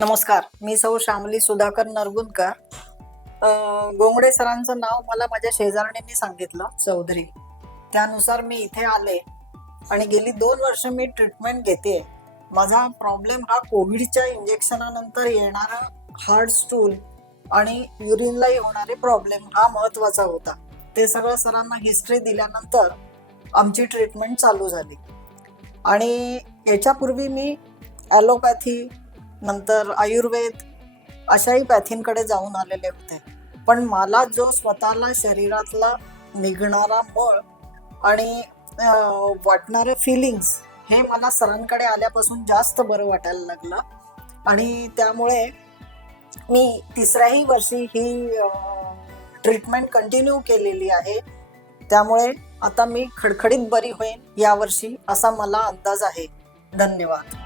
नमस्कार मी सौ श्यामली सुधाकर नरगुंदकर गोंगडे सरांचं नाव मला माझ्या शेजारणींनी सांगितलं चौधरी. त्यानुसार मी इथे आले आणि गेली दोन वर्ष मी ट्रीटमेंट घेते. माझा प्रॉब्लेम हा कोविडच्या इंजेक्शनानंतर येणारा हार्ड स्टूल आणि युरिनलाही होणारे प्रॉब्लेम हा महत्त्वाचा होता. ते सगळं सरांना हिस्ट्री दिल्यानंतर आमची ट्रीटमेंट चालू झाली. आणि याच्यापूर्वी मी ॲलोपॅथी नंतर आयुर्वेद अशाही पॅथींकडे जाऊन आलेले होते. पण मला जो स्वतःला शरीरातला निघणारा मळ आणि वाटणारे फिलिंग्स हे मला सरांकडे आल्यापासून जास्त बरं वाटायला लागलं. आणि त्यामुळे मी तिसऱ्याही वर्षी ही ट्रीटमेंट कंटिन्यू केलेली आहे. त्यामुळे आता मी खडखडीत बरी होईन यावर्षी असा मला अंदाज आहे. धन्यवाद.